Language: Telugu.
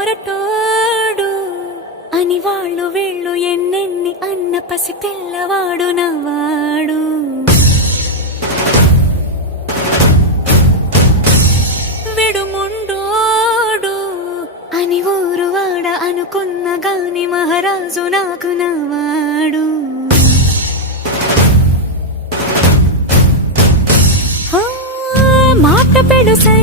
మొరటోడు అని వాళ్ళు వీళ్ళు ఎన్నెన్ని అన్న పసి పిల్లవాడు నవ్వాడు. విడుముండోడు అని ఊరువాడ అనుకున్న గాని మహారాజు నాకు నవ్వాడు. మాట పెడుసై